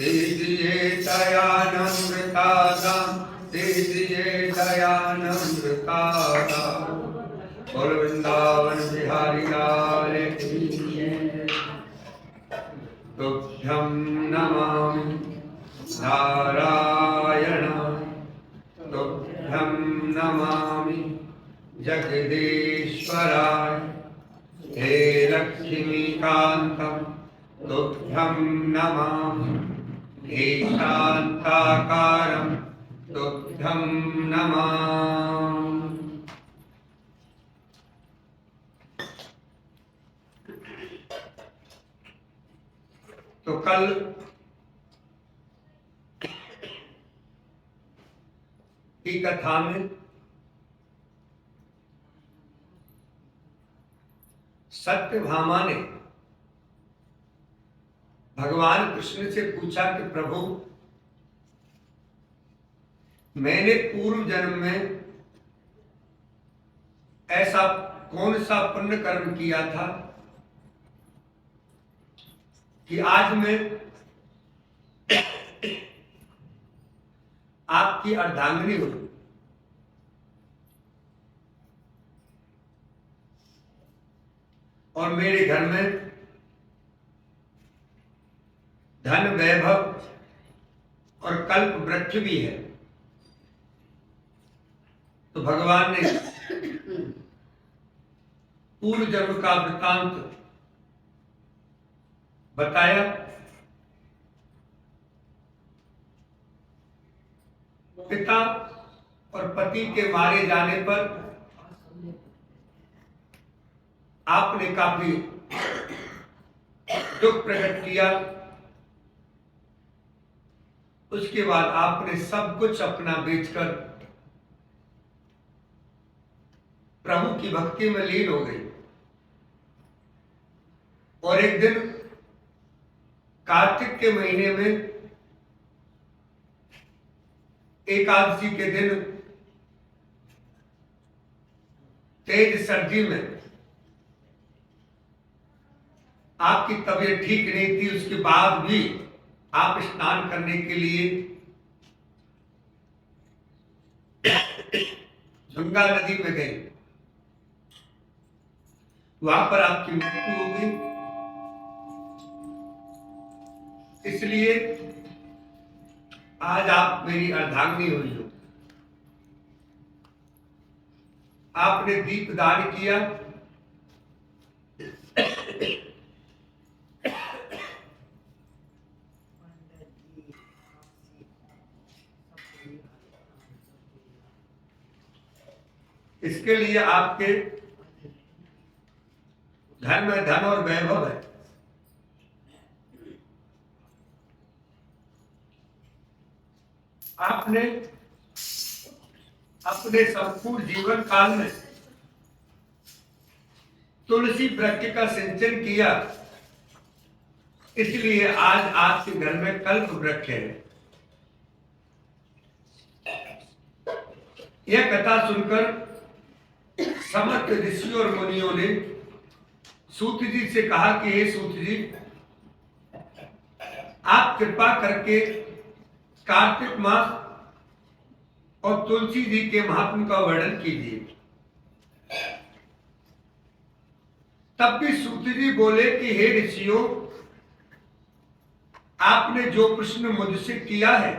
दीजिए दयानम्रतादान, दीजिए दयानम्रतादान। बोल वृंदावन बिहारी लाल की जय। तुभ्यं नमामि नारायणाय, तुभ्यं नमामि जगदीश्वराय। हे लक्ष्मीकान्तं तुभ्यं नमामि, हे शान्ताकारं तुभ्यं नमामि। तो कल की कथा में सत्यभामा ने भगवान कृष्ण से पूछा कि प्रभु, मैंने पूर्व जन्म में ऐसा कौन सा पुण्य कर्म किया था कि आज मैं आपकी अर्धांगिनी हूं। और मेरे घर में धन वैभव और कल्प वृक्ष भी है। तो भगवान ने पूर्व जन्म का वृतांत बताया। पिता और पति के मारे जाने पर आपने काफी दुख प्रकट किया। उसके बाद आपने सब कुछ अपना बेचकर प्रभु की भक्ति में लीन हो गई। और एक दिन कार्तिक के महीने में एकादशी के दिन तेज सर्दी में आपकी तबीयत ठीक नहीं थी, उसके बाद भी आप स्नान करने के लिए गंगा नदी में गए। वहां पर आपकी मृत्यु हो गई। इसलिए आज आप मेरी अर्धांगिनी हुई हो। आपने दीप दान किया। इसके लिए आपके घर में धन और वैभव है। आपने अपने संपूर्ण जीवन काल में तुलसी वृक्ष का सिंचन किया, इसलिए आज आपके घर में कल्प वृक्ष है। यह कथा सुनकर समस्त ऋषि और मुनियों ने सूत जी से कहा कि हे सूत जी, आप कृपा करके कार्तिक मास और तुलसी जी के महात्म्य का वर्णन कीजिए। तब भी सूत जी बोले कि हे ऋषियों, आपने जो प्रश्न मुझसे किया है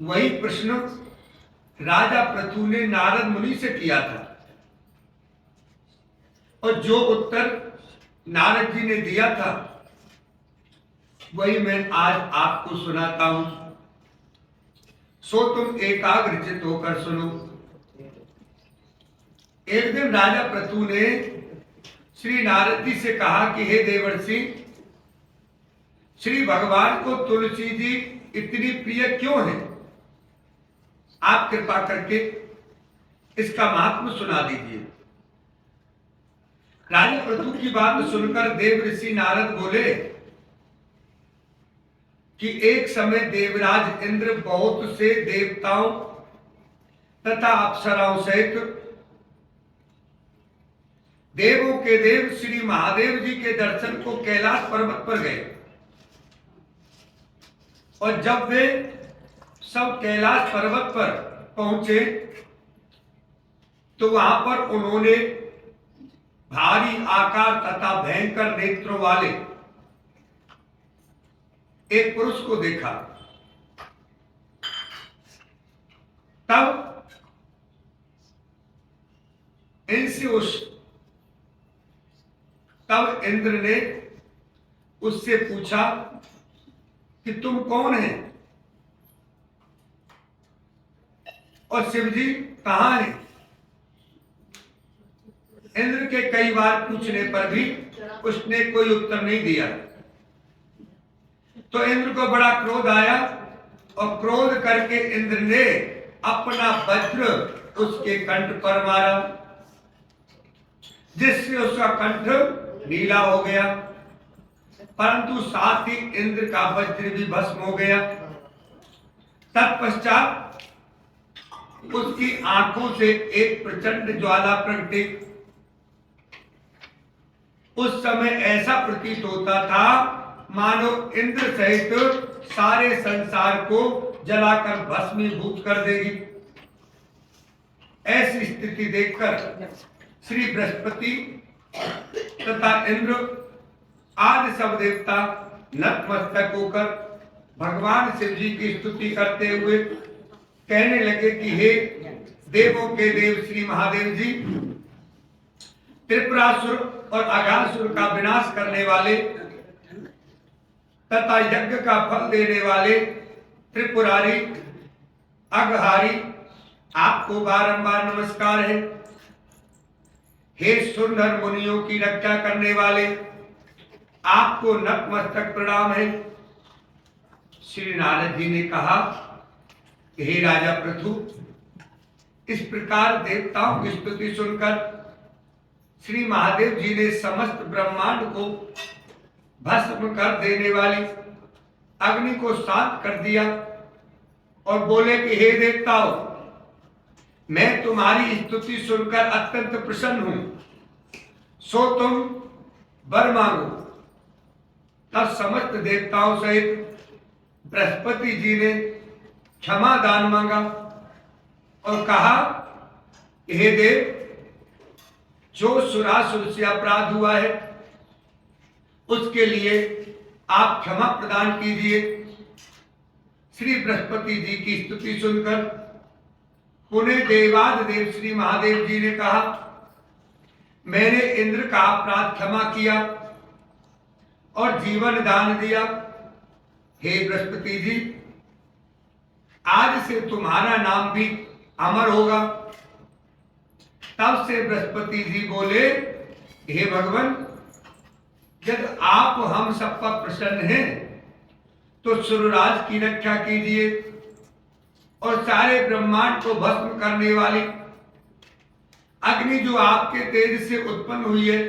वही प्रश्न राजा पृथु ने नारद मुनि से किया था, और जो उत्तर नारद जी ने दिया था वही मैं आज आपको सुनाता हूं। सो तुम एकाग्रचित होकर सुनो। एक दिन राजा पृथु ने श्री नारद जी से कहा कि हे देवर्षि, श्री भगवान को तुलसी जी इतनी प्रिय क्यों है? आप कृपा करके इसका महात्म्य सुना दीजिए। राजा पृथु की बात सुनकर देव ऋषि नारद बोले कि एक समय देवराज इंद्र बहुत से देवताओं तथा अप्सराओं सहित देवों के देव श्री महादेव जी के दर्शन को कैलाश पर्वत पर गए। और जब वे सब कैलाश पर्वत पर पहुंचे तो वहां पर उन्होंने भारी आकार तथा भयंकर नेत्रों वाले एक पुरुष को देखा। तब तब इंद्र ने उससे पूछा कि तुम कौन हैं और शिव जी कहां हैं? इंद्र के कई बार पूछने पर भी उसने कोई उत्तर नहीं दिया। तो इंद्र को बड़ा क्रोध आया और क्रोध करके इंद्र ने अपना वज्र उसके कंठ पर मारा, जिससे उसका कंठ नीला हो गया, परंतु साथ ही इंद्र का वज्र भी भस्म हो गया। तत्पश्चात उसकी आंखों से एक प्रचंड ज्वाला प्रगटी। उस समय ऐसा प्रतीत होता था मानो इंद्र सहित सारे संसार को जलाकर भस्मीभूत कर देगी। ऐसी स्थिति देखकर श्री बृहस्पति तथा इंद्र आदि सब देवता नतमस्तक होकर भगवान शिव जी की स्तुति करते हुए कहने लगे कि हे देवों के देव श्री महादेव जी, त्रिपुरासुर और अघासुर का विनाश करने वाले तथा यज्ञ का फल देने वाले त्रिपुरारी अघहारी, आपको बारंबार नमस्कार है। हे सुंदर मुनियों की रक्षा करने वाले, आपको नतमस्तक प्रणाम है। श्री नारद जी ने कहा कि हे राजा पृथु, इस प्रकार देवताओं की स्तुति सुनकर श्री महादेव जी ने समस्त ब्रह्मांड को भस्म कर देने वाली अग्नि को शांत कर दिया और बोले कि हे देवताओं, मैं तुम्हारी स्तुति सुनकर अत्यंत प्रसन्न हूं, सो तुम वर मांगो। तब समस्त देवताओं सहित बृहस्पति जी ने क्षमा दान मांगा और कहा कि हे देव, जो सुरासुर से अपराध हुआ है उसके लिए आप क्षमा प्रदान कीजिए। श्री बृहस्पति जी की स्तुति सुनकर पुनः देवाधिदेव श्री महादेव जी ने कहा, मैंने इंद्र का अपराध क्षमा किया और जीवन दान दिया। हे बृहस्पति जी, आज से तुम्हारा नाम भी अमर होगा। तब से बृहस्पति जी बोले, हे भगवान, जब आप हम सब पर प्रसन्न हैं तो सुरराज की रक्षा कीजिए और सारे ब्रह्मांड को भस्म करने वाली अग्नि जो आपके तेज से उत्पन्न हुई है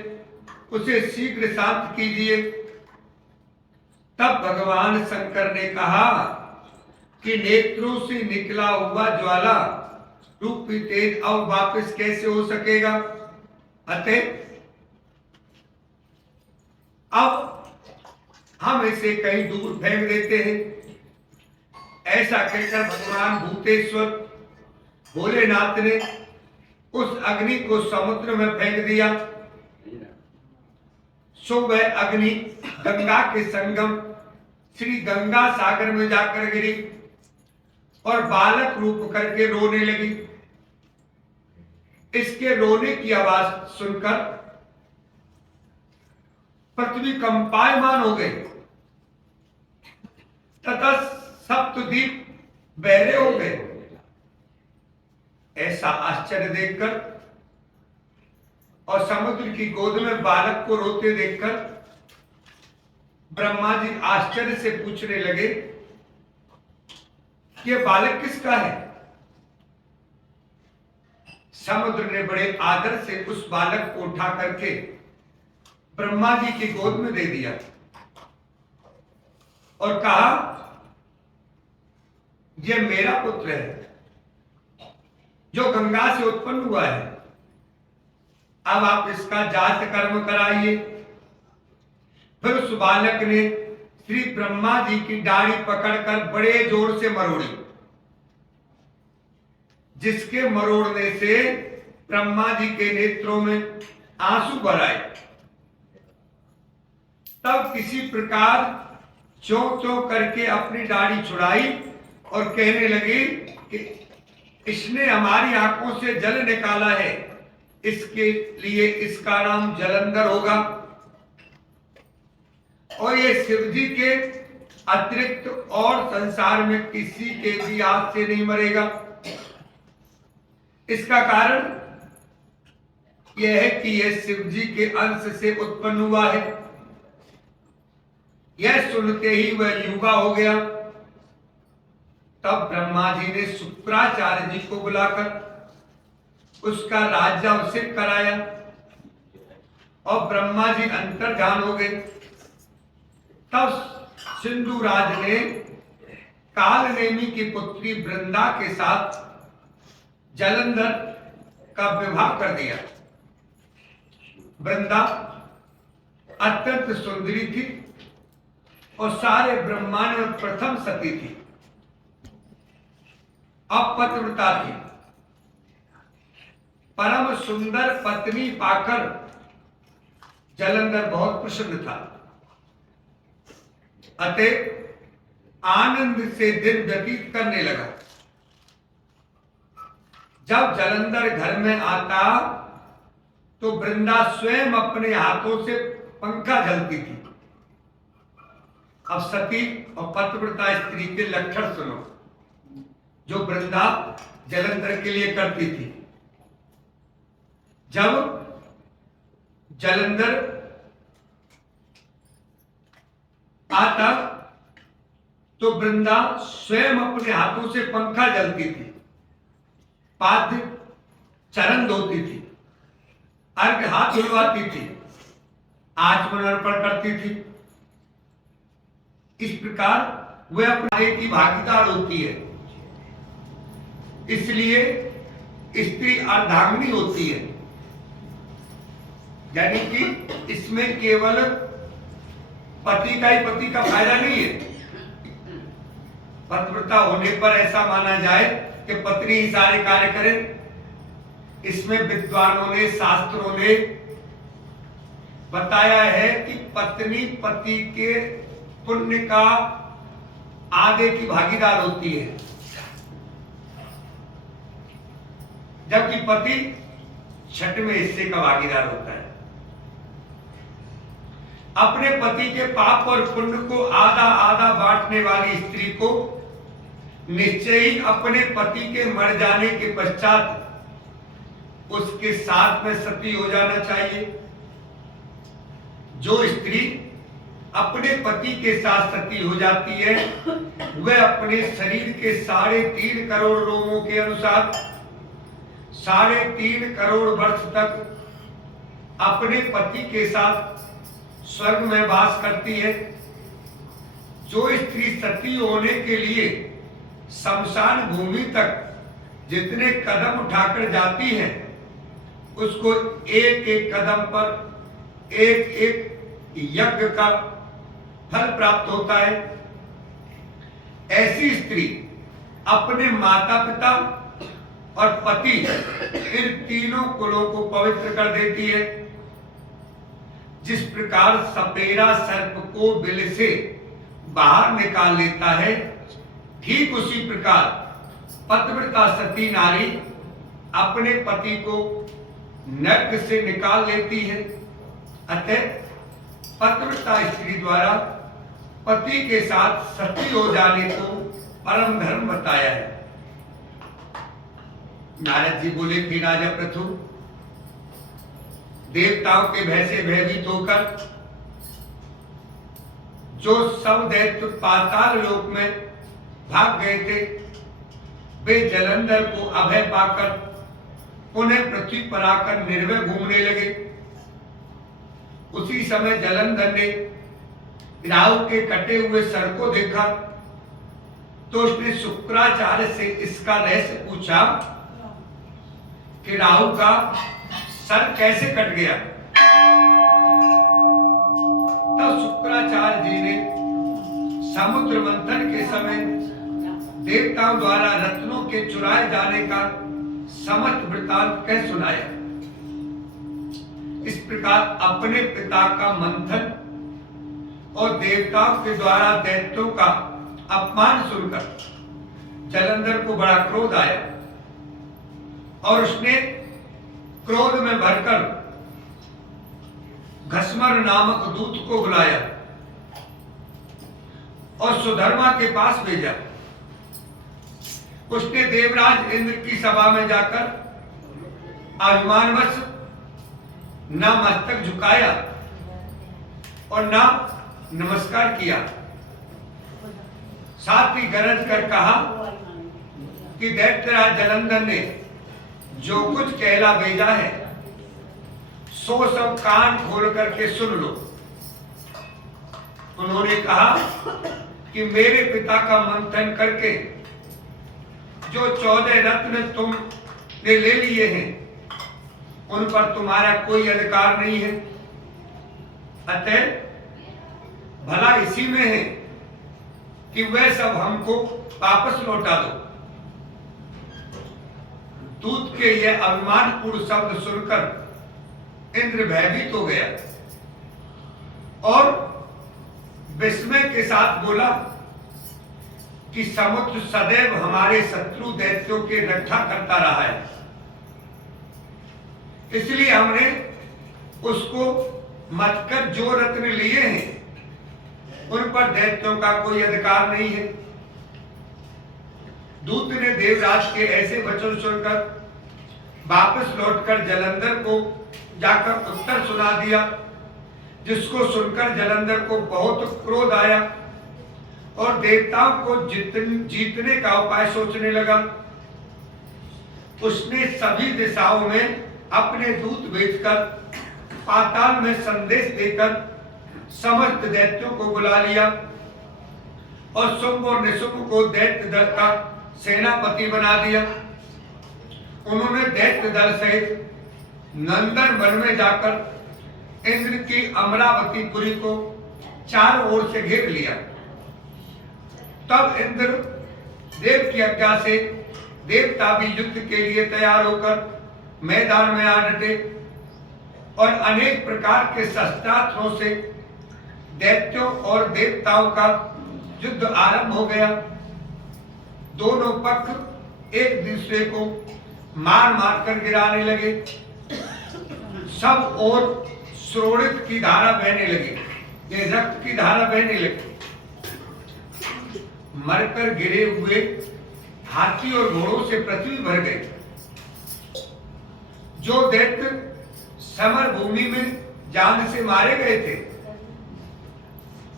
उसे शीघ्र शांत कीजिए। तब भगवान शंकर ने कहा कि नेत्रों से निकला हुआ ज्वाला रूपी तेज अब वापस कैसे हो सकेगा? अतः अब हम इसे कहीं दूर फेंक देते हैं। ऐसा कहकर भगवान भूतेश्वर भोलेनाथ ने उस अग्नि को समुद्र में फेंक दिया। सो वह अग्नि गंगा के संगम श्री गंगा सागर में जाकर गिरी और बालक रूप करके रोने लगी। इसके रोने की आवाज सुनकर पृथ्वी कंपायमान हो गई तथा सप्तद्वीप बहरे हो गए। ऐसा आश्चर्य देखकर और समुद्र की गोद में बालक को रोते देखकर ब्रह्मा जी आश्चर्य से पूछने लगे कि यह बालक किसका है? समुद्र ने बड़े आदर से उस बालक को उठा करके ब्रह्मा जी की गोद में दे दिया और कहा, यह मेरा पुत्र है जो गंगा से उत्पन्न हुआ है। अब आप इसका जात कर्म कराइए। फिर उस बालक ने श्री ब्रह्मा जी की दाढ़ी पकड़कर बड़े जोर से मरोड़ी, जिसके मरोड़ने से ब्रह्मा जी के नेत्रों में आंसू भर आए। तब किसी प्रकार चौं चौं करके अपनी दाढ़ी छुड़ाई और कहने लगी कि इसने हमारी आंखों से जल निकाला है, इसके लिए इसका नाम जलंधर होगा और ये शिव जी के अतिरिक्त और संसार में किसी के भी हाथ से नहीं मरेगा। इसका कारण यह है कि यह शिव जी के अंश से उत्पन्न हुआ है। यह सुनते ही वह युवा हो गया। तब ब्रह्मा जी ने शुक्राचार्य जी को बुलाकर उसका राज्याभिषेक कराया और ब्रह्मा जी अंतर्ध्यान हो गए। तब सिंधुराज ने कालनेमी की पुत्री वृंदा के साथ जलंधर का विवाह कर दिया। वृंदा अत्यंत सुंदरी थी और सारे ब्रह्मांड में प्रथम सती थी, अपतिव्रता थी। परम सुंदर पत्नी पाकर जलंधर बहुत प्रसन्न था। अतः आनंद से दिन व्यतीत करने लगा। जब जलंधर घर में आता तो वृंदा स्वयं अपने हाथों से पंखा झलती थी। अब सती और पतिव्रता स्त्री के लक्षण सुनो जो वृंदा जलंधर के लिए करती थी। जब जलंधर आता तो वृंदा स्वयं अपने हाथों से पंखा जलती थी, पाद्य चरण धोती थी, अर्घ हाथ धुलवाती थी, आचमन अर्पण करती थी। इस प्रकार वह अपने की भागीदार होती है। इसलिए स्त्री अर्धांगिनी होती है, यानी कि इसमें केवल पति का फायदा नहीं है। पतिव्रता होने पर ऐसा माना जाए कि पत्नी ही सारे कार्य करे। इसमें विद्वानों ने, शास्त्रों ने बताया है कि पत्नी पति के पुण्य का आधे की भागीदार होती है, जबकि पति छठवें हिस्से का भागीदार होता है। अपने पति के पाप और पुण्य को आधा आधा बांटने वाली स्त्री को निश्चय ही अपने पति के मर जाने के पश्चात उसके साथ में सती हो जाना चाहिए। जो स्त्री अपने पति के साथ सती हो जाती है वह अपने शरीर के 3.5 करोड़ रोमों के अनुसार 3.5 करोड़ वर्ष तक अपने पति के साथ स्वर्ग में वास करती है। जो स्त्री सती होने के लिए शमशान भूमि तक जितने कदम उठाकर जाती है उसको एक एक कदम पर एक एक यज्ञ का फल प्राप्त होता है। ऐसी स्त्री अपने माता पिता और पति इन तीनों कुलों को पवित्र कर देती है। जिस प्रकार सपेरा सर्प को बिल से बाहर निकाल लेता है, ठीक उसी प्रकार पतिव्रता सती नारी अपने पति को नरक से निकाल लेती है। अतः पतिव्रता स्त्री द्वारा पति के साथ सती हो जाने को परम धर्म बताया है। नारद जी बोले कि राजा पृथु, देवताओं के भय से भयभीत होकर जो सब दैत्य पाताल लोक में भाग गए थे वे जलंधर को अभय पाकर पुनः पृथ्वी पर आकर निर्भय घूमने लगे। उसी समय जलंधर ने राहु के कटे हुए सर को देखा तो उसने शुक्राचार्य से इसका रहस्य पूछा कि राहु का सर कैसे कट गया। तब शुक्राचार्य जी ने समुद्र मंथन के समय देवताओं द्वारा रत्नों के चुराए जाने का समस्त वृतांत कह सुनाया। इस प्रकार अपने पिता का मंथन और देवताओं के द्वारा दैत्यों का अपमान सुनकर जलंधर को बड़ा क्रोध आया और उसने क्रोध में भरकर घसमर नामक दूत को बुलाया और सुधर्मा के पास भेजा। उसने देवराज इंद्र की सभा में जाकर अभिमानवश न मस्तक झुकाया और न नमस्कार किया, साथ ही गरज कर कहा कि दैत्यराज जलंधर ने जो कुछ कहला भेजा है सो सब कान खोल करके सुन लो। उन्होंने कहा कि मेरे पिता का मंथन करके जो 14 रत्न तुमने ले लिए हैं उन पर तुम्हारा कोई अधिकार नहीं है, अतः भला इसी में है कि वह सब हमको वापस लौटा दो। दूत के यह अभिमानपूर्ण शब्द सुनकर इंद्र भयभीत हो गया और विस्मय के साथ बोला कि समुद्र सदैव हमारे शत्रु दैत्यों की रक्षा करता रहा है, इसलिए हमने उसको मतकर जो रत्न लिए हैं उन पर दैत्यों का कोई अधिकार नहीं है। दूत ने देवराज के ऐसे वचन सुनकर वापस लौटकर जलंधर को जाकर उत्तर सुना दिया, जिसको सुनकर जलंधर को बहुत क्रोध आया और देवताओं को जीतने का उपाय सोचने लगा। उसने सभी दिशाओं में अपने दूत भेजकर पाताल में संदेश देकर समस्त दैत्यों को बुला लिया और शुंभ और निशुंभ को दैत्य दल का सेनापति बना दिया। उन्होंने दैत्य दल सहित नंदन वन में जाकर इंद्र की अमरावतीपुरी को चारों ओर से घेर लिया। तब इंद्र देव की आज्ञा से देवता भी युद्ध के लिए तैयार होकर मैदान में आ डटे और अनेक प्रकार के शस्त्रास्त्रों से दैत्यों और देवताओं का युद्ध आरंभ हो गया। दोनों पक्ष एक दूसरे को मार मार कर गिराने लगे। सब ओर श्रोणित की धारा बहने लगी, ये रक्त की धारा बहने लगी। मरकर गिरे हुए हाथी और घोड़ों से पृथ्वी भर गई। जो दैत्य समर भूमि में जान से मारे गए थे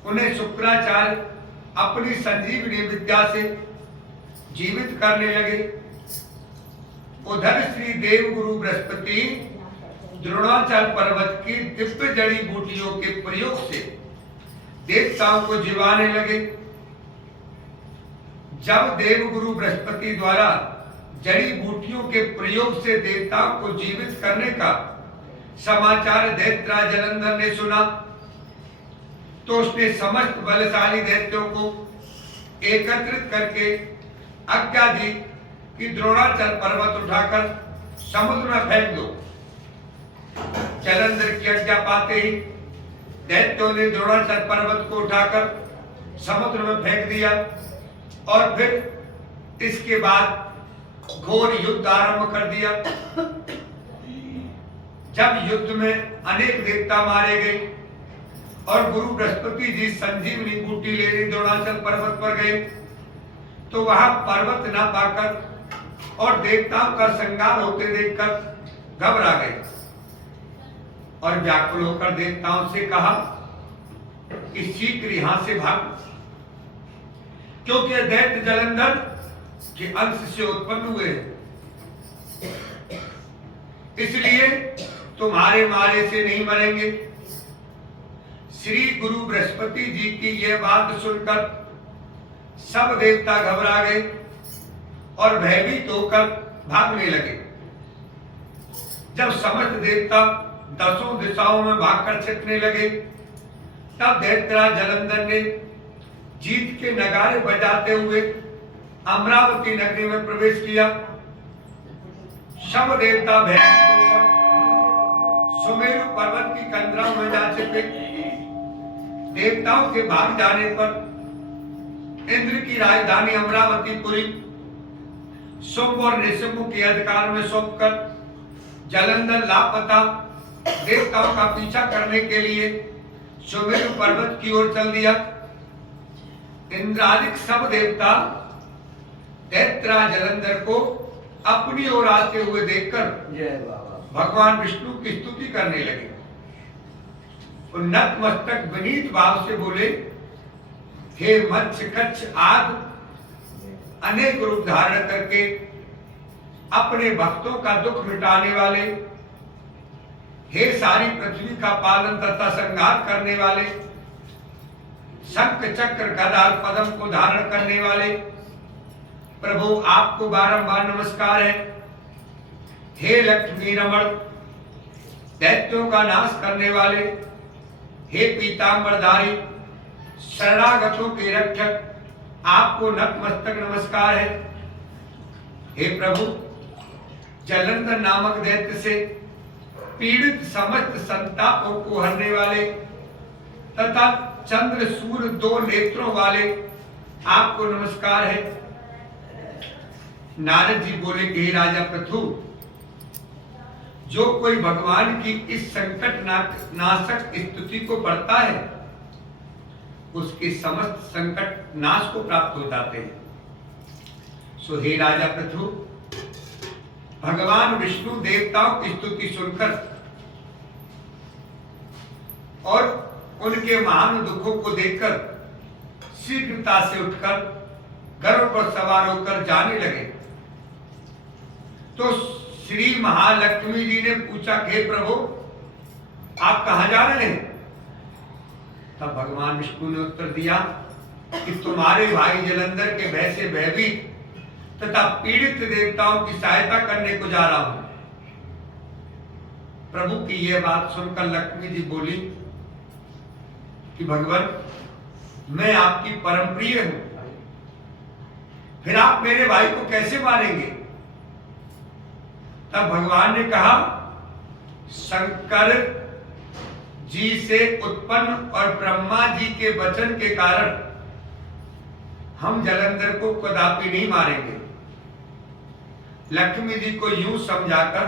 उन्हें शुक्राचार्य अपनी संजीवनी विद्या से जीवित करने लगे। उधर श्री देव गुरु बृहस्पति द्रोणाचल पर्वत की दिव्य जड़ी बूटियों के प्रयोग से देवताओं को जीवाने लगे। जब देव गुरु बृहस्पति द्वारा जड़ी बूटियों के प्रयोग से देवताओं को जीवित करने का समाचार दैत्यराज जलंधर ने सुना तो उसने समस्त बलशाली दैत्यों को एकत्रित करके आज्ञा दी कि द्रोणाचल पर्वत उठाकर समुद्र में फेंक दो। जलंधर की आज्ञा पाते ही दैत्यों ने द्रोणाचल पर्वत को उठाकर समुद्र में फेंक दिया और फिर इसके बाद घोर युद्ध आरंभ कर दिया। जब युद्ध में अनेक देवता मारे गए और गुरु बृहस्पति जी संजीवनी बूटी लेने द्रोणाचल पर्वत पर गए तो वहां पर्वत न पाकर और देवताओं का संहार होते देखकर घबरा गए और व्याकुल होकर देवताओं से कहा कि शीघ्र यहां से भागो, क्योंकि दैत्य जलंधर के अंश से उत्पन्न हुए हैं, इसलिए तुम्हारे मारे से नहीं मरेंगे। श्री गुरु बृहस्पति जी की यह बात सुनकर सब देवता घबरा गए और भयभीत होकर भागने लगे। जब समस्त देवता दसों दिशाओं में भागकर छिपने लगे तब दैत्यराज जलंधर ने जीत के नगारे बजाते हुए अमरावती नगरी में प्रवेश किया। शव देवता भयभीत होकर सुमेरु पर्वत की कंदराओं में जा छिपे। देवताओं के भाग जाने पर इंद्र की राजधानी अमरावतीपुरी शुंभ और निशुंभ के अधिकार में सौंपकर जालंधर लापता देवताओं का पीछा करने के लिए सुमेरु पर्वत की ओर चल दिया। इंद्रादिक सब देवता दैत्यराज जालंधर को अपनी ओर आते हुए देखकर भगवान विष्णु की स्तुति करने लगे। उन्नत मस्तक विनीत भाव से बोले, हे मत्स्य कच्छ आदि अनेक रूप धारण करके अपने भक्तों का दुख मिटाने वाले, हे सारी पृथ्वी का पालन तथा संहार करने वाले, शंख चक्र गदा और पद्म को धारण करने वाले प्रभु, आपको बारंबार नमस्कार है। हे लक्ष्मी रमण, दैत्यों का नाश करने वाले, हे पीतांबरधारी, शरणागतों के रक्षक, आपको नतमस्तक नमस्कार है। हे प्रभु, जालंधर नामक दैत्य से पीड़ित समस्त संतापों को हरने वाले तथा चंद्र सूर्य दो नेत्रों वाले, आपको नमस्कार है। नारद जी बोले कि हे राजा पृथु, जो कोई भगवान की इस संकट नाशक स्तुति को पढ़ता है उसके समस्त संकट नाश को प्राप्त हो जाते हैं। सो हे राजा पृथु, भगवान विष्णु देवताओं की स्तुति सुनकर और उनके महान दुखों को देखकर शीघ्रता से उठकर गरुड़ पर सवार होकर जाने लगे। तो श्री महालक्ष्मी जी ने पूछा, हे प्रभु, आप कहां जा रहे हैं? तब भगवान विष्णु ने उत्तर दिया कि तुम्हारे भाई जालंधर के भय से भयभीत तथा पीड़ित देवताओं की सहायता करने को जा रहा हूं। प्रभु की यह बात सुनकर लक्ष्मी जी बोली कि भगवान, मैं आपकी परम प्रिय हूं, फिर आप मेरे भाई को कैसे मारेंगे? तब भगवान ने कहा, शंकर जी से उत्पन्न और ब्रह्मा जी के वचन के कारण हम जालंधर को कदापि नहीं मारेंगे। लक्ष्मी जी को यूं समझाकर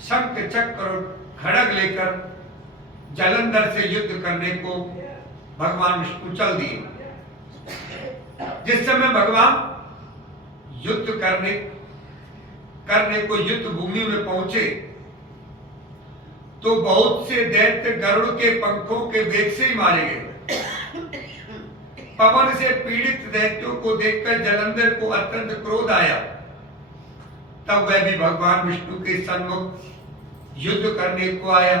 शंख चक्र और खड़ग लेकर जालंधर से युद्ध करने को भगवान विष्णु चल दिए। जिस समय भगवान युद्ध करने को युद्ध भूमि में पहुंचे तो बहुत से दैत्य गरुड़ के पंखों के वेग से ही मारे गए। पवन से पीड़ित दैत्यों को देखकर जालंधर को अत्यंत क्रोध आया। तब वह भी भगवान विष्णु के सन्मुख युद्ध करने को आया।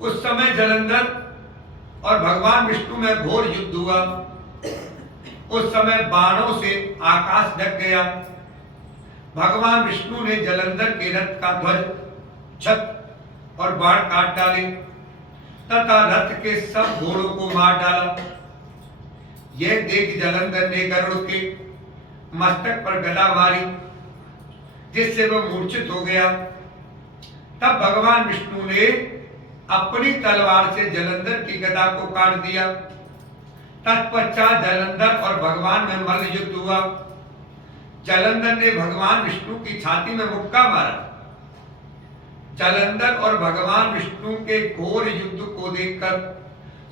उस समय जालंधर और भगवान विष्णु में घोर युद्ध हुआ। उस समय बाणों से आकाश ढक गया। भगवान विष्णु ने जालंधर के रथ का ध्वज, छत और बाण काट डाले तथा रथ के सब घोड़ों को मार डाला। यह देख जालंधर ने गरुड़ के मस्तक पर गदा मारी, जिससे वह मूर्छित हो गया। तब भगवान विष्णु ने अपनी तलवार से जालंधर की गदा को काट दिया। तत्पश्चात जालंधर और भगवान में मल्ल युद्ध हुआ। जालंधर ने भगवान विष्णु की छाती में मुक्का मारा। जालंधर और भगवान विष्णु के घोर युद्ध को देखकर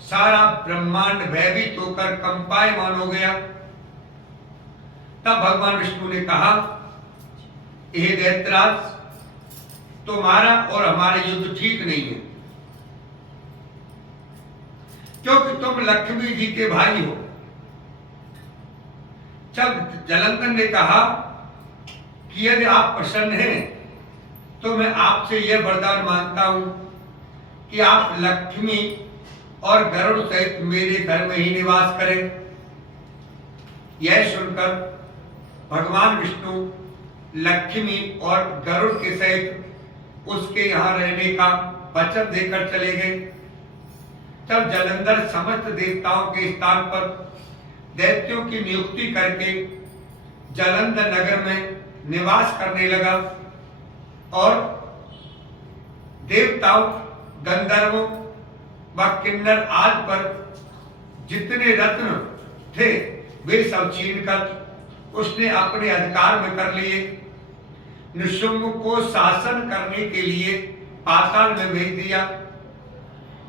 सारा ब्रह्मांड भयभीत होकर कंपायमान हो गया। तब भगवान विष्णु ने कहा, हे दैत्यराज, तुम्हारा और हमारा युद्ध ठीक नहीं है, क्योंकि तुम लक्ष्मी जी के भाई हो। जब जालंधर ने कहा कि यदि आप प्रसन्न हैं तो मैं आपसे यह वरदान मांगता हूं कि आप लक्ष्मी और गरुड़ सहित मेरे घर में ही निवास करें। यह सुनकर भगवान विष्णु लक्ष्मी और गरुड़ के सहित उसके यहां रहने का वचन देकर चले गए। तब जलंधर समस्त देवताओं के स्थान पर दैत्यों की नियुक्ति करके जालंधर नगर में निवास करने लगा और देवताओं, गंधर्वों व किन्नर आदि पर जितने रत्न थे वे सब छीनकर उसने अपने अधिकार में कर लिए। निशुंभ को शासन करने के लिए पाताल में भेज दिया।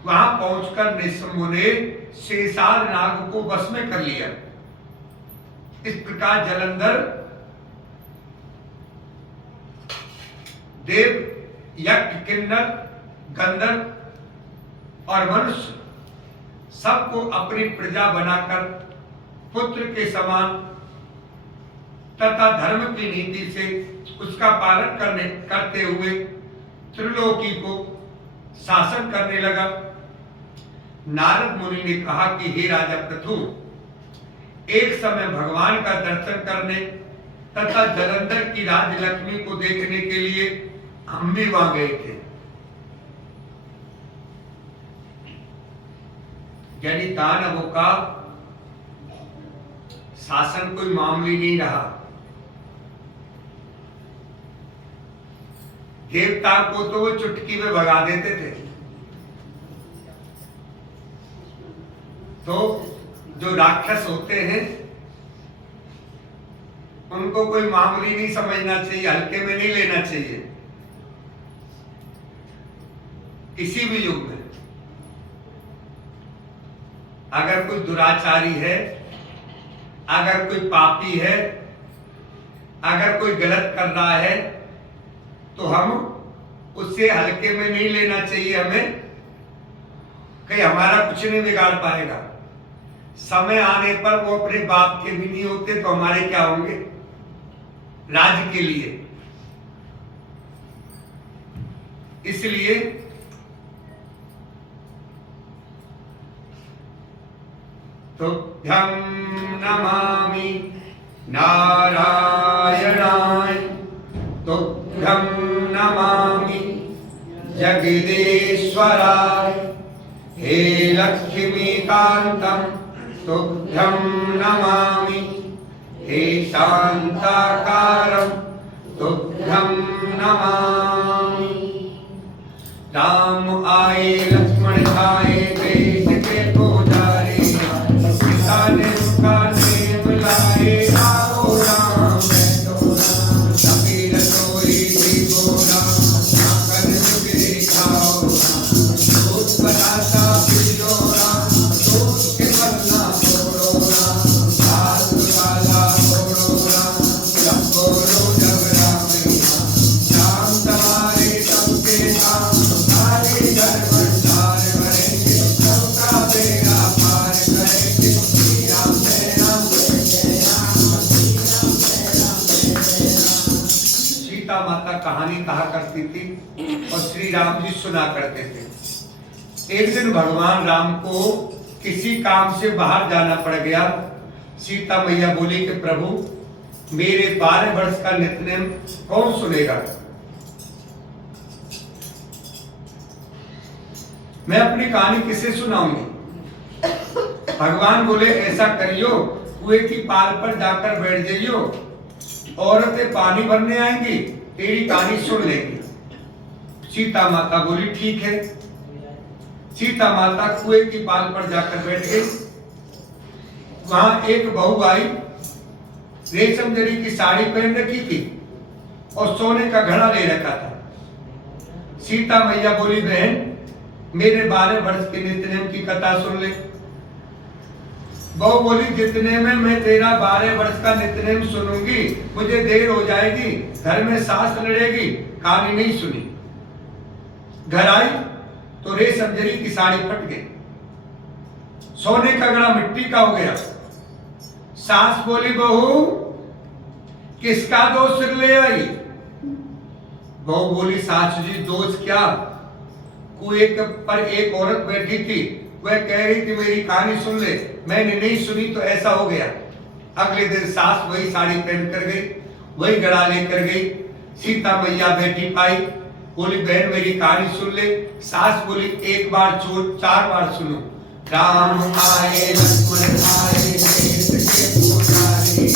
वहां पहुंचकर निशुंभ ने शेषार नाग को वश में कर लिया। इस प्रकार जालंधर देव, यज्ञ, किन्नर, गंधर्व और मनुष्य सबको अपनी प्रजा बनाकर पुत्र के समान तथा धर्म की नीति से उसका पालन करते हुए त्रिलोकी को शासन करने लगा। नारद मुनि ने कहा कि हे राजा पृथु, एक समय भगवान का दर्शन करने तथा जालंधर की राजलक्ष्मी को देखने के लिए हम भी वहां गए थे। यानी दानवों का शासन कोई मामूली नहीं रहा। देवता को तो वो चुटकी में भगा देते थे। तो जो राक्षस होते हैं उनको कोई मामूली नहीं समझना चाहिए, हल्के में नहीं लेना चाहिए। किसी भी युग में अगर कोई दुराचारी है, अगर कोई पापी है, अगर कोई गलत कर रहा है तो हम उससे हल्के में नहीं लेना चाहिए। हमें कि हमारा कुछ नहीं बिगाड़ पाएगा। समय आने पर वो अपने बाप के भी नहीं होते तो हमारे क्या होंगे राज्य के लिए। इसलिए तुभ्यं नमामि नारायणाय, तुभ्यं नमामि जगदीश्वराय, हे लक्ष्मीकान्तं तुभ्यं नमामि, हे शान्ताकारं तुभ्यं नमामि। राम आए लक्ष्मण आए देश के पुजारी, सीता ने उसका नेम लाए, आओ राम बैठो राम, कबीर सोई जीवो राम, आकर जुगरे खाओ राम, दूध बनाता पियो राम, दूध के बदला छोड़ो राम, सास वाला छोड़ो राम, जब बोलो जब राम नाम, शाम तुम्हारे सबके काम, सारे घर भंडार भरेंगे, सबका बेड़ा पार करेंगे, श्री राम जय राम जय राम, श्री राम जय राम जय राम। सीता माता कहानी कहा करती थी और श्री राम जी सुना करते थे। एक दिन भगवान राम को किसी काम से बाहर जाना पड़ गया। सीता मैया बोली कि प्रभु, मेरे 12 वर्ष का नित्यनेम कौन सुनेगा? मैं अपनी कहानी किसे सुनाऊंगी? भगवान बोले ऐसा करियो, कुएं की पार पर जाकर बैठ जाइयो, औरतें पानी भरने आएंगी, तेरी कहानी सुन लेंगी। सीता माता बोली ठीक है। सीता माता कुएं की पाल पर जाकर बैठ गई। वहां एक बहू आई, रेशम जरी की साड़ी पहन रखी थी और सोने का घड़ा ले रखा था। सीता मैया बोली बहन, मेरे 12 वर्ष के नित्यनेम की कथा सुन ले। बहू बोली जितने में मैं तेरा 12 वर्ष का नित्यनेम सुनूंगी मुझे देर हो जाएगी, घर में सास लड़ेगी, कहानी नहीं सुनी। घर आई तो रेशम जरी की साड़ी फट गई, सोने का घड़ा मिट्टी का हो गया। सास बोली बहू किसका दोष सिर ले आई? बहू बोली सास जी दोष क्या, कुएं पर एक औरत बैठी थी, वह कह रही थी मेरी कहानी सुन ले, मैंने नहीं सुनी तो ऐसा हो गया। अगले दिन सास वही साड़ी पहन कर गई, वही घड़ा लेकर गई। सीता मैया बैठी पाई, बोली बहन मेरी कहानी सुन ले। सास बोली एक बार छोड़ 4 बार सुनो। राम आए लक्ष्मण आए देश के पुजारी,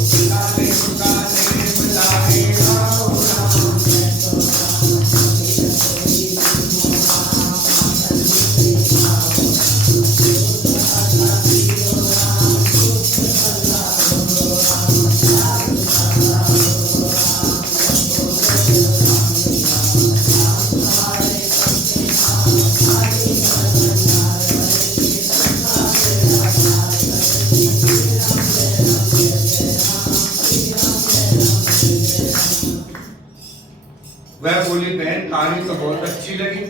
पुकारे पुकारे बुलाए आओ राम। वह बोली बहन कहानी तो बहुत अच्छी लगी,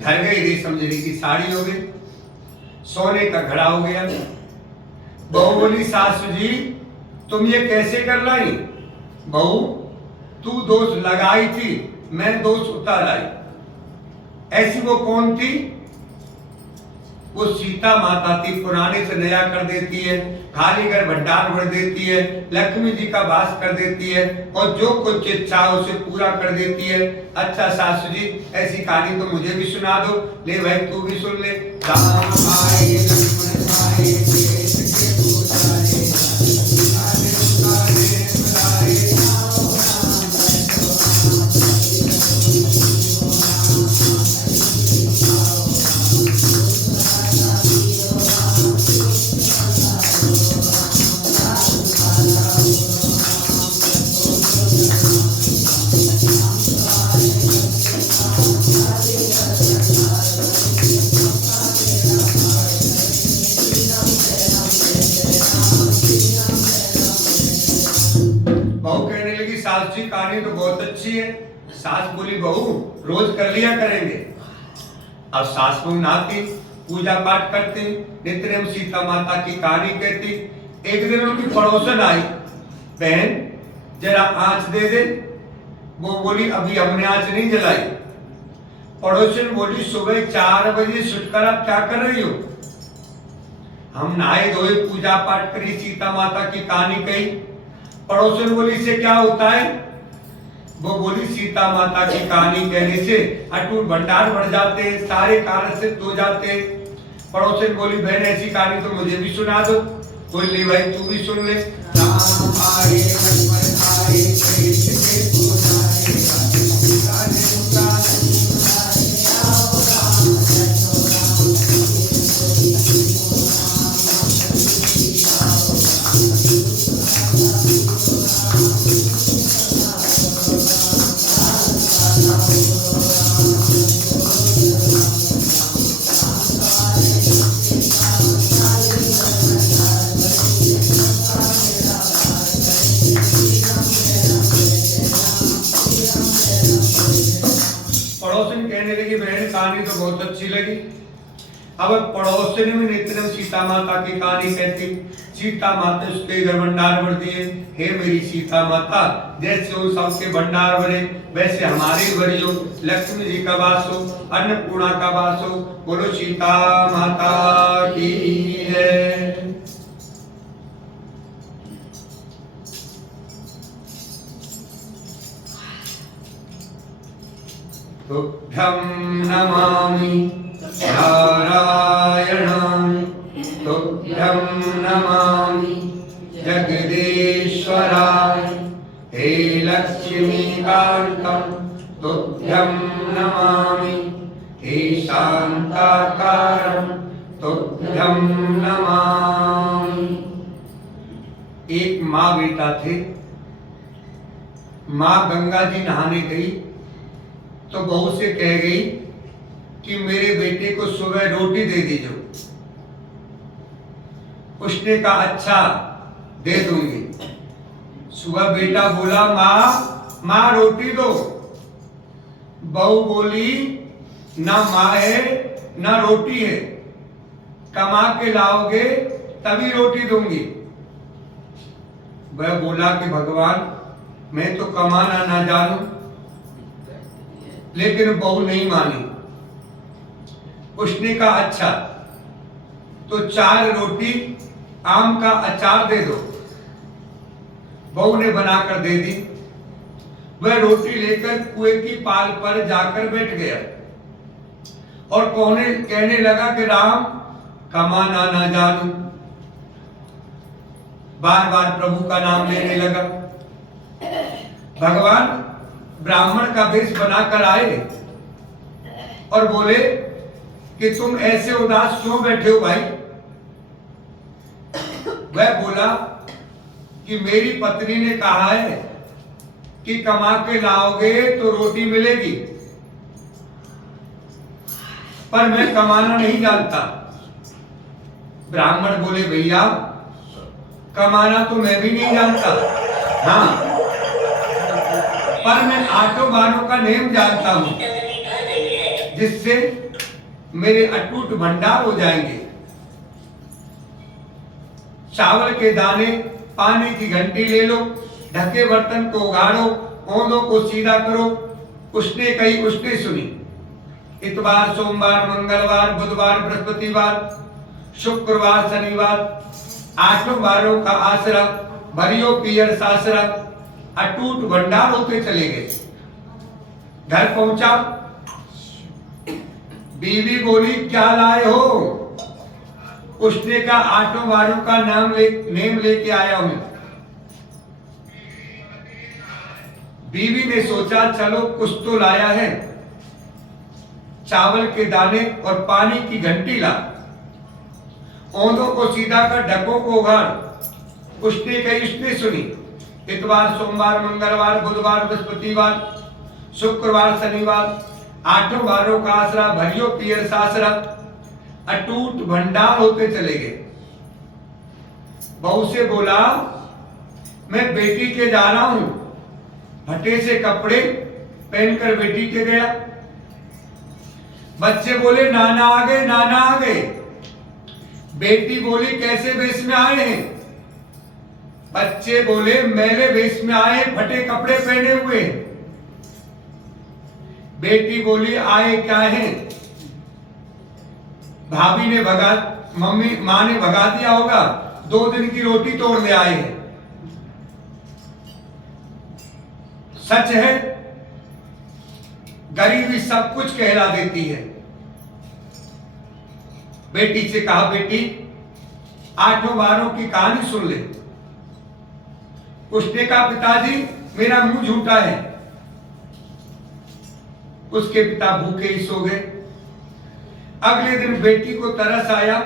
ढल गई रेशम जरी की साड़ी हो गई, सोने का घड़ा हो गया। बहू बोली सासू जी तुम ये कैसे कर लाई? बहू तू दोष लगाई थी, मैं दोष उतार आई। ऐसी वो कौन थी? वो सीता माता थी, पुराने से नया कर देती है, खाली घर भंडार भर देती है, लक्ष्मी जी का वास कर देती है और जो कुछ इच्छा उसे पूरा कर देती है। अच्छा सासू जी ऐसी कहानी तो मुझे भी सुना दो। ले भाई तू भी सुन ले। राम आए लक्ष्मण आए देश के पुजारी, पुकारे पुकारे बुलाए आओ राम। बहू कहने लगी सास जी कहानी तो बहुत अच्छी है। सास बोली बहू रोज कर लिया करेंगे। अब सास बहू नहाती, पूजा पाठ करती, नित्य नेम सीता माता की कहानी कहती। एक दिन उनकी पड़ोसन आई, बहन जरा आंच दे दे। वो बोली अभी हमने आंच नहीं जलाई। पड़ोसन बोली सुबह 4 बजे सुटकर आप क्या कर रही हो? हम नहाए धोए पूजा पाठ करी, सीता माता की कहानी कही। पड़ोसन बोली इससे क्या होता है? वो बोली सीता माता की कहानी कहने से अटूट भंडार बढ़ जाते हैं, सारे कार्य सिद्ध हो जाते हैं। पड़ोसन बोली बहन ऐसी कहानी तो मुझे भी सुना दो। बोली भाई तू भी सुन ले। राम आए लक्ष्मण आए देश के पुजारी, पुकारे पुकारे बुलाए आओ राम। पड़ोसन कहने लगी बहन कहानी तो बहुत अच्छी लगी। अब पड़ोसन में नित्य सीता माता की कहानी कहती। सीता माता उसके घर भंडार भर दिए। हे मेरी सीता माता जैसे उन सबके भंडार भरे वैसे हमारे भरियो, लक्ष्मी जी का वास हो, अन्नपूर्णा का वास हो। बोलो सीता माता की है। तुभ्यं नमामि नारायणं, तुभ्यं नमामि जगदीश्वराय। हे लक्ष्मीकान्तं तुभ्यं नमामि, हे शान्ताकारं तुभ्यं नमामि। एक माँ बेटा थे। माँ गंगा जी नहाने गई तो बहू से कह गई कि मेरे बेटे को सुबह रोटी दे दीजिए। उसने कहा अच्छा दे दूंगी। सुबह बेटा बोला माँ रोटी दो। बहू बोली ना माँ है ना रोटी है, कमा के लाओगे तभी रोटी दूंगी। वह बोला कि भगवान मैं तो कमाना ना जानूं, लेकिन बहू नहीं मानी। उसने कहा अच्छा तो 4 रोटी आम का अचार दे दो। बहू ने बनाकर दे दी। वह रोटी लेकर कुएं की पाल पर जाकर बैठ गया और कहने लगा कि राम कमाना ना जानू, बार बार प्रभु का नाम लेने लगा। भगवान ब्राह्मण का वेश बनाकर आए और बोले कि तुम ऐसे उदास क्यों बैठे हो भाई? वह बोला कि मेरी पत्नी ने कहा है कि कमा के लाओगे तो रोटी मिलेगी, पर मैं कमाना नहीं जानता। ब्राह्मण बोले भैया कमाना तो मैं भी नहीं जानता, हाँ, पर मैं आटो बानों का नेम जानता हूं, जिससे मेरे अटूट भंडार हो जाएंगे। चावल के दाने, पानी की घंटी ले लो, ढके बर्तन को उगाड़ो, ओंधों को सीधा करो। उसने कही उसने सुनी। इतवार, सोमवार, मंगलवार, बुधवार, बृहस्पतिवार, शुक्रवार, शनिवार, 8 बारों का आसरा, भरियो पियर सासरा, अटूट भंडार होते चले गए। घर पहुंचा, बीवी बोली क्या लाए हो? उसने कहा 8 बारों का नेम लेके आया हूं। बीवी ने सोचा चलो कुछ तो लाया है। चावल के दाने और पानी की घंटी ला, ओंधों को सीधा कर, ढकों को उगाड़। उसने कही उसने सुनी। इतवार, सोमवार, मंगलवार, बुधवार, बृहस्पतिवार, शुक्रवार, शनिवार, 8 बारों का आसरा, भरियो पियर सासरा, अटूट भंडार होते चले गए। बहू से बोला मैं बेटी के जा रहा हूं। भट्टे से कपड़े पहनकर बेटी के गया। बच्चे बोले नाना आ गए, नाना आ गए। बेटी बोली कैसे वेश में आए हैं? बच्चे बोले मैले वेश में आए, फटे कपड़े पहने हुए। बेटी बोली आए क्या है? भाभी ने मां ने भगा दिया होगा, 2 दिन की रोटी तोड़ने आए हैं। सच है, गरीबी सब कुछ कहला देती है। बेटी से कहा बेटी 8 बारों की कहानी सुन ले। उसने कहा पिताजी मेरा मुंह झूठा है। उसके पिता भूखे ही सो गए। अगले दिन बेटी को तरस आया,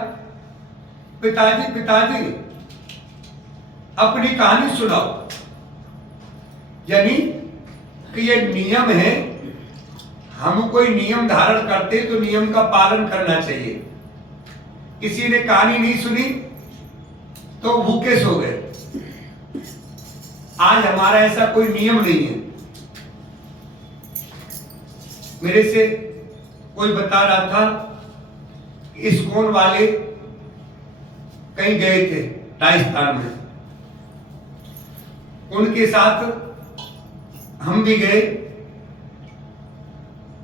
पिताजी पिताजी अपनी कहानी सुनाओ। यानी कि ये नियम है, हम कोई नियम धारण करते तो नियम का पालन करना चाहिए। किसी ने कहानी नहीं सुनी तो भूखे सो गए। आज हमारा ऐसा कोई नियम नहीं है। मेरे से कोई बता रहा था, इस्कॉन वाले कहीं गए थे राजस्थान में, उनके साथ हम भी गए।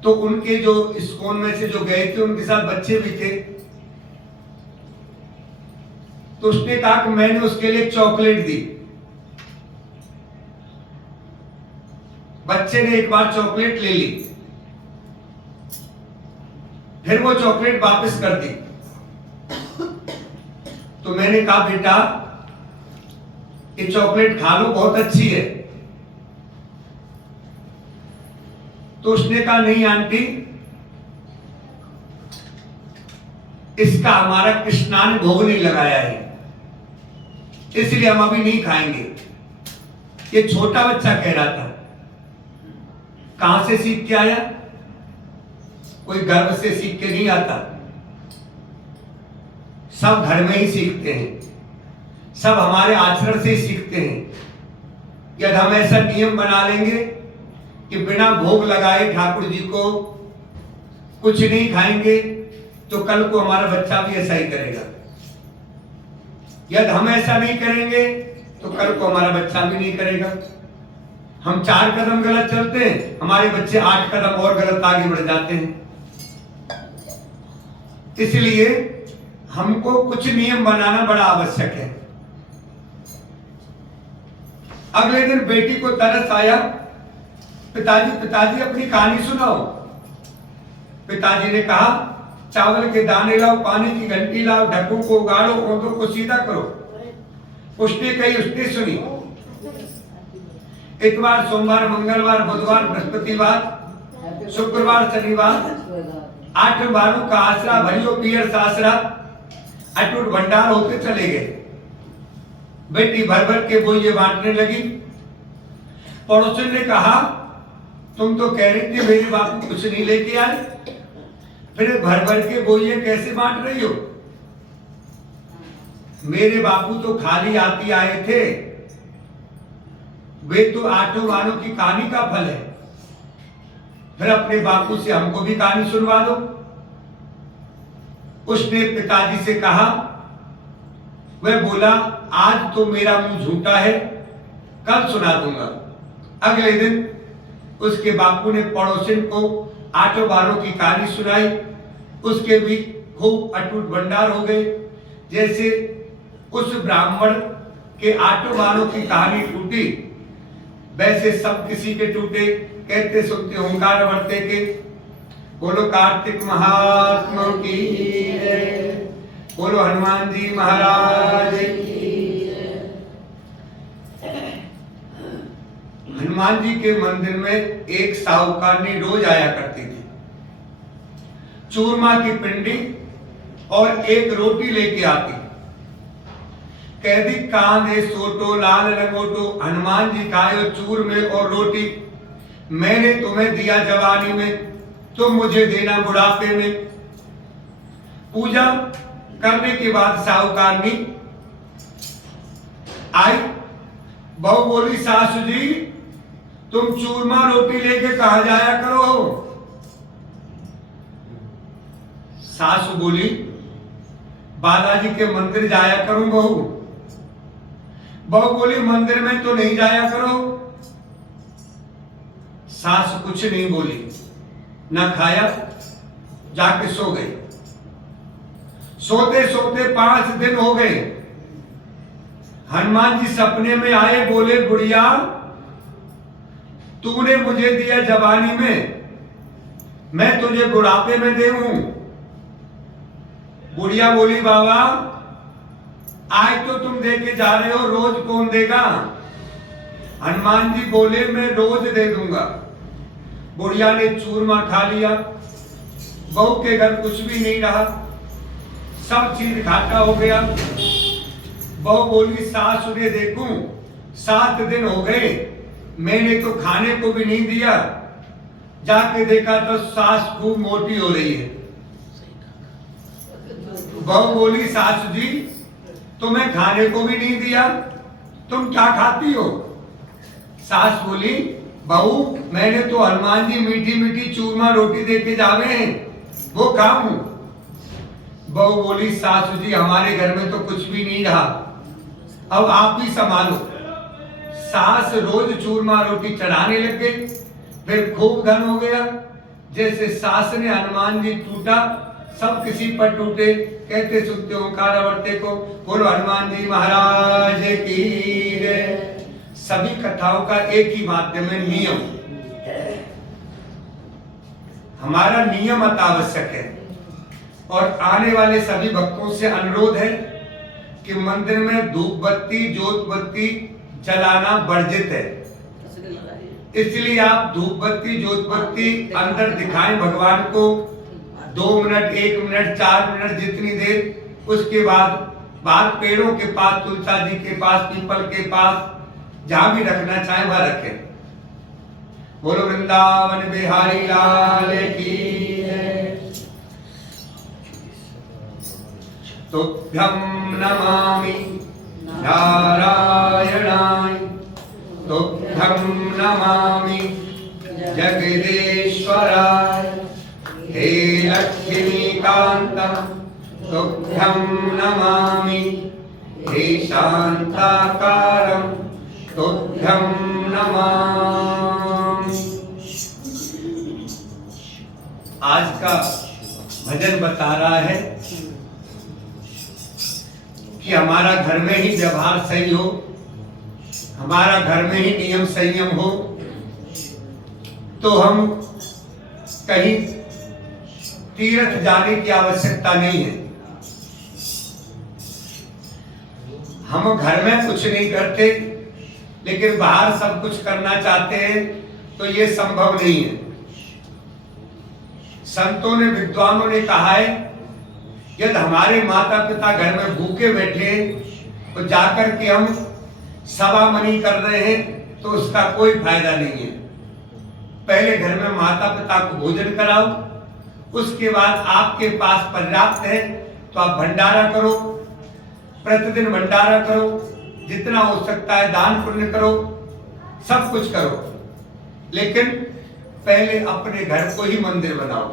तो उनके जो इस्कॉन में से जो गए थे उनके साथ बच्चे भी थे। तो उसने कहा कि मैंने उसके लिए चॉकलेट दी। बच्चे ने एक बार चॉकलेट ले ली, फिर वो चॉकलेट वापस कर दी। तो मैंने कहा बेटा ये चॉकलेट खा लो, बहुत अच्छी है। तो उसने कहा नहीं आंटी, इसका हमारा कृष्णा ने भोग नहीं लगाया है, इसलिए हम अभी नहीं खाएंगे। ये छोटा बच्चा कह रहा था। कहां से सीख के आया? कोई गर्भ से सीख के नहीं आता, सब घर में ही सीखते हैं, सब हमारे आचरण से ही सीखते हैं। यदि हम ऐसा नियम बना लेंगे कि बिना भोग लगाए ठाकुर जी को कुछ नहीं खाएंगे, तो कल को हमारा बच्चा भी ऐसा ही करेगा। यदि हम ऐसा नहीं करेंगे तो कल को हमारा बच्चा भी नहीं करेगा। हम 4 कदम गलत चलते हैं, हमारे बच्चे 8 कदम और गलत आगे बढ़ जाते हैं। इसलिए हमको कुछ नियम बनाना बड़ा आवश्यक है। अगले दिन बेटी को तरस आया, पिताजी पिताजी अपनी कहानी सुनाओ। पिताजी ने कहा चावल के दाने लाओ, पानी की घंटी लाओ, ढक्कों को उगाड़ो, ओंधों को सीधा करो। उसने कही, उसने सुनी। इतवार, सोमवार, मंगलवार, बुधवार, बृहस्पतिवार, शुक्रवार, शनिवार 8 बारों का आसरा भरियो पियर सासरा, अटूट भंडार होते चले गए। बेटी भर भर के बोइये बांटने लगी। पड़ोसन ने कहा, तुम तो कह रही थी मेरे बापू कुछ नहीं लेके आए, फिर भर भर के बोइये कैसे बांट रही हो? मेरे बापू तो खाली आती आए थे, वे तो 8 वालों की कहानी का फल है। फिर अपने बापू से हमको भी कहानी सुनवा दो। उसने पिताजी से कहा। वह बोला, आज तो मेरा मुंह झूठा है, कल सुना दूंगा। अगले दिन उसके बापू ने पड़ोसन को 8 वालों की कहानी सुनाई। उसके भी खूब अटूट भंडार हो गए। जैसे उस ब्राह्मण के 8 वालों की कहानी टूटी, वैसे सब किसी के टूटे। कहते सुनते ओंकार वर्ते के। बोलो कार्तिक महात्मा की जय, बोलो हनुमान जी महाराज की जय। हनुमान जी के मंदिर में एक साहूकारनी रोज आया करती थी। चूरमा की पिंडी और एक रोटी लेके आती। कहती, कांधे सोटो लाल लंगोटो, हनुमान जी खायो चूर में और रोटी। मैंने तुम्हें दिया जवानी में, तुम मुझे देना बुढ़ापे में। पूजा करने के बाद साहूकारनी आई। बहू बोली, सासू जी तुम चूरमा रोटी लेके कहा जाया करो? सासू बोली, बालाजी के मंदिर जाया करूं बहू। बहू बोली, मंदिर में तो नहीं जाया करो। सास कुछ नहीं बोली, न खाया, जाके सो गई। सोते सोते 5 दिन हो गए। हनुमान जी सपने में आए। बोले, बुढ़िया तूने मुझे दिया जवानी में, मैं तुझे बुढ़ापे में देऊं। बुढ़िया बोली, बाबा आज तो तुम दे के जा रहे हो, रोज कौन देगा? हनुमान जी बोले, मैं रोज दे दूंगा। बुढ़िया ने चूरमा खा लिया। बहू के घर कुछ भी नहीं रहा, सब चीज घाटा हो गया। बहू बोली, सास उन्हें देखूं, 7 दिन हो गए, मैंने तो खाने को भी नहीं दिया। जाके देखा तो सास खूब मोटी हो रही है। बहू बोली, सासू जी तुम्हें खाने को भी नहीं दिया, तुम क्या खाती हो? सास बोली, बहू मैंने तो हनुमान जी मीठी मीठी चूरमा रोटी दे के जावे हैं, वो खाऊं। बहू बोली, सासू जी हमारे घर में तो कुछ भी नहीं रहा, अब आप ही संभालो। सास रोज चूरमा रोटी चढ़ाने लग गई। फिर खूब धन हो गया। जैसे सास ने हनुमान जी टूटा, सब किसी पर टूटे। कहते सुनते ओंकार वर्ते को। बोलो हनुमान जी महाराज की जय। सभी कथाओं का एक ही माध्यम है, नियम। हमारा नियम अत्यावश्यक है। और आने वाले सभी भक्तों से अनुरोध है कि मंदिर में धूप बत्ती जोत बत्ती जलाना वर्जित है। इसलिए आप धूप बत्ती जोत बत्ती अंदर दिखाएं भगवान को। 2 मिनट 1 मिनट 4 मिनट जितनी देर। उसके बाद बाहर पेड़ों के पास, तुलसा जी के पास, पीपल के पास, जहां भी रखना चाहे वह रखें। बोलो वृंदावन बिहारी लाल की जय। तुभ्यं नमामि नारायणाय, तुभ्यं नमामि जगदीश्वराय। हे लक्ष्मीकान्तं तुभ्यं नमामि, हे शान्ताकारं तुभ्यं नमामि। आज का भजन बता रहा है कि हमारा घर में ही व्यवहार सही हो, हमारा घर में ही नियम संयम हो, तो हम कहीं तीर्थ जाने की आवश्यकता नहीं है। हम घर में कुछ नहीं करते लेकिन बाहर सब कुछ करना चाहते हैं, तो ये संभव नहीं है। संतों ने, विद्वानों ने कहा है, यदि हमारे माता पिता घर में भूखे बैठे तो जाकर के हम सवा मनी कर रहे हैं तो उसका कोई फायदा नहीं है। पहले घर में माता पिता को भोजन कराओ, उसके बाद आपके पास पर्याप्त है तो आप भंडारा करो, प्रतिदिन भंडारा करो, जितना हो सकता है दान पुण्य करो, सब कुछ करो, लेकिन पहले अपने घर को ही मंदिर बनाओ।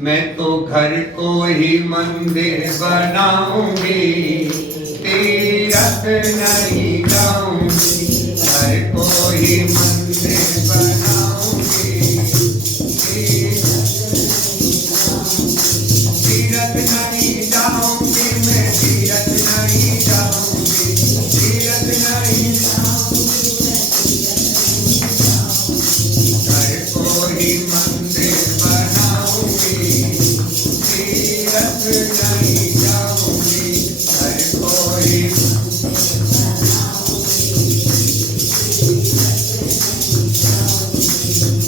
मैं तो घर को ही मंदिर बनाऊंगी, तीर्थ नहीं जाऊंगी। घर को ही मंदिर बनाऊंगी, तीर्थ नहीं जाऊंगी, मैं तीर्थ नहीं जाऊंगी, तीर्थ नहीं जाऊंगी। घर को ही मंदिर बनाऊंगी, तीर्थ नहीं जाऊंगी। घर को ही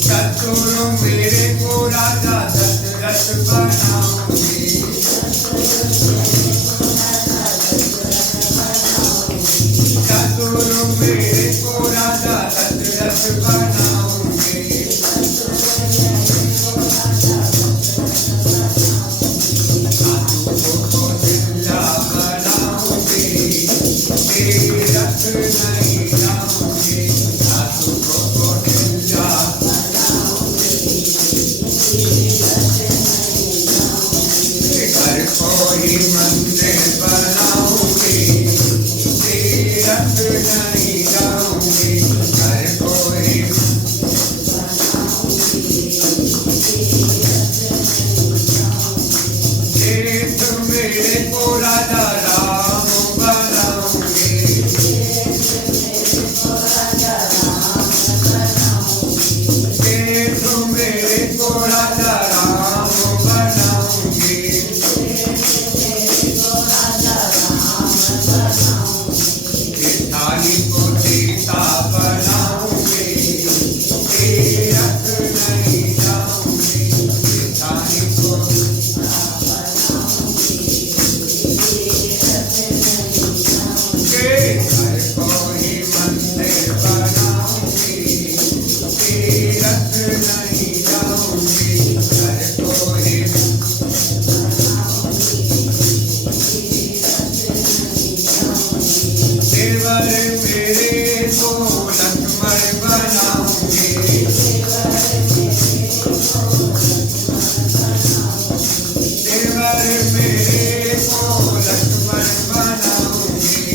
ससुर मेरे को राजा दशरथ बनाऊंगी, ससुर मेरे को राजा दशरथ बनाऊंगी। सासू को कौशल्या बनाऊंगी, तीर्थ नहीं जाऊंगी। सासू को कौशल्या घर को ही मंदिर बनाऊंगी, तीर्थ नहीं जाऊंगी। घर को ही तीर्थ मेरे को राजा राम बनाऊंगी, तीर्थ मेरे को राजा राम बनाऊंगी। थाली को सीता बनाऊंगी, तीर्थ नहीं जाऊंगी। थाली को घर को ही मंदिर बनाऊंगी, तीर्थ नहीं जाऊंगी। घर को ही देवर मेरे को लक्ष्मण बनाऊंगी, देवर मेरे को लक्ष्मण बनाऊंगी।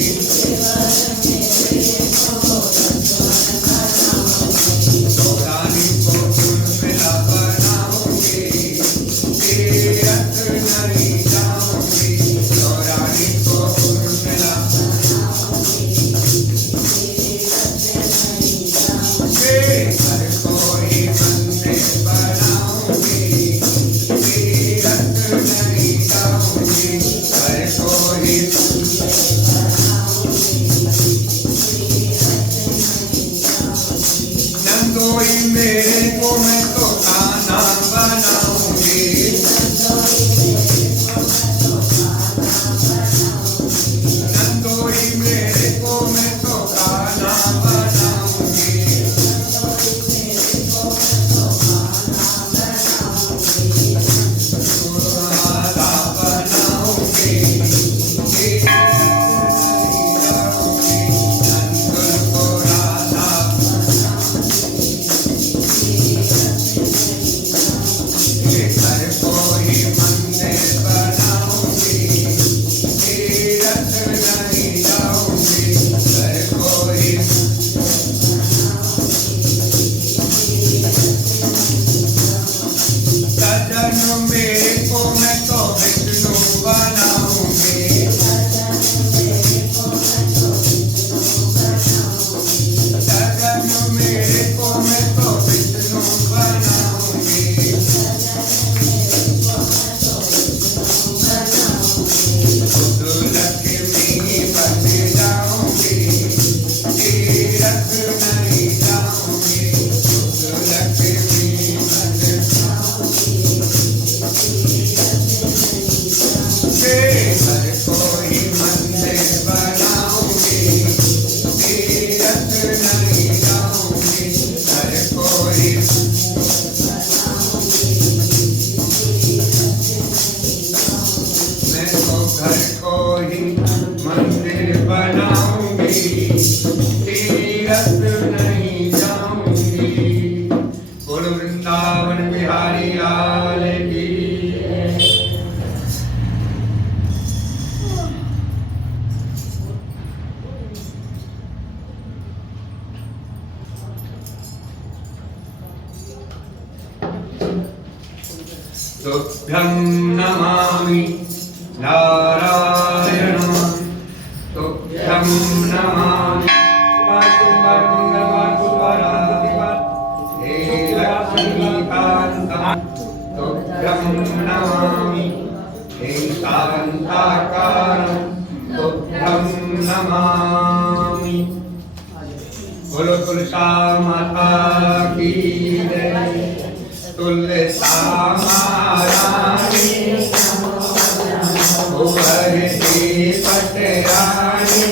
रानी को उर्मिला बनाऊंगी, तीर्थ नहीं जाऊंगी। रानी को उर्मिला घर तुभ्यं नमामि नारायणं तुभ्यं नमामि सोमवार मंगलवार बुधवार बृहस्पतिवार हे लक्ष्मीकान्तं तुभ्यं नमामि हे शान्ताकारं तुभ्यं नमामि। बोलो तुलसा माता की जय। तुलसा महारानी ओ हरे पटरानी